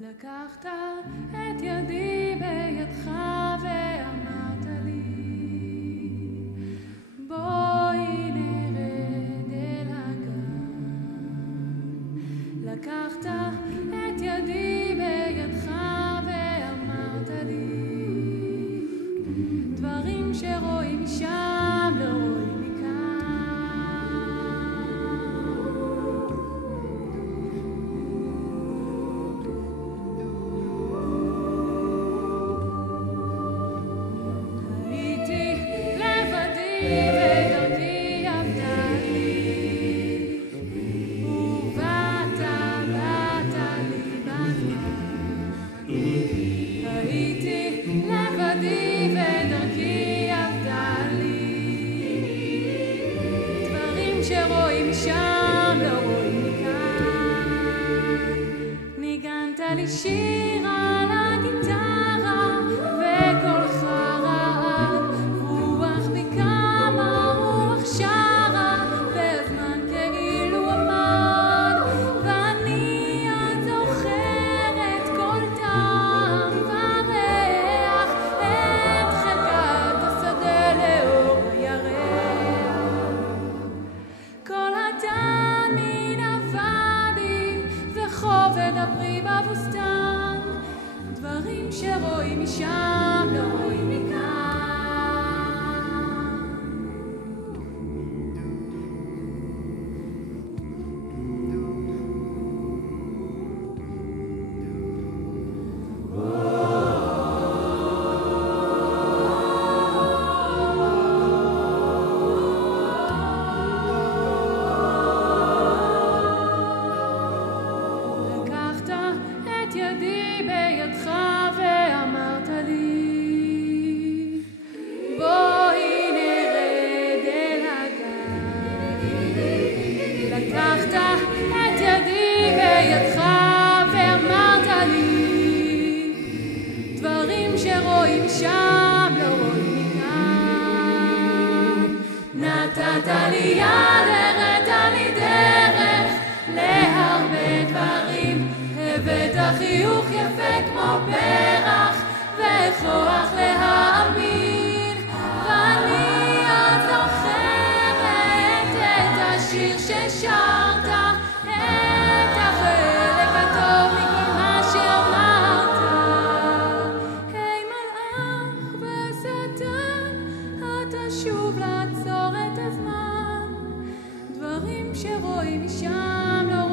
לקחת את ידי בידך ואמרת לי, בואי נרד אל הגן. לקחת את ידי בידך ואמרת לי, דברים שרואים משם לא רואים מכאן. ודרכי עבדה לי, ובאת לי בזמן. הייתי לבדי ודרכי עבדה לי, דברים שרואים שם לא רואים מכאן. ניגנת לי שיר על הגיטרה וקולך רעד, רוח בקמה רוח שרה, והזמן כאילו עמד, ואני את זוכרת כל טעם וריח, את חלקת השדה לאור הירח. כל הדן מן הוואדי וחובד הפרי בבוסתן, דברים שרואים משם לא רואים מכאן. לקחת את ידי בידך ואמרת לי, בואי נרד אל הגן. לקחת את ידי בידך ואמרת לי, דברים שרואים שם לא רואים מכאן. נתת לי יד, הראת לי דרך להרבה דברים, הבאת חיוך יפה כמו פרח וכוח להאמין, ואני את זוכרת את השיר ששרת, את החלק הטוב מכל מה שאמרת. היי מלאך ושטן, אתה שוב לעצור את הזמן, דברים שרואים משם לא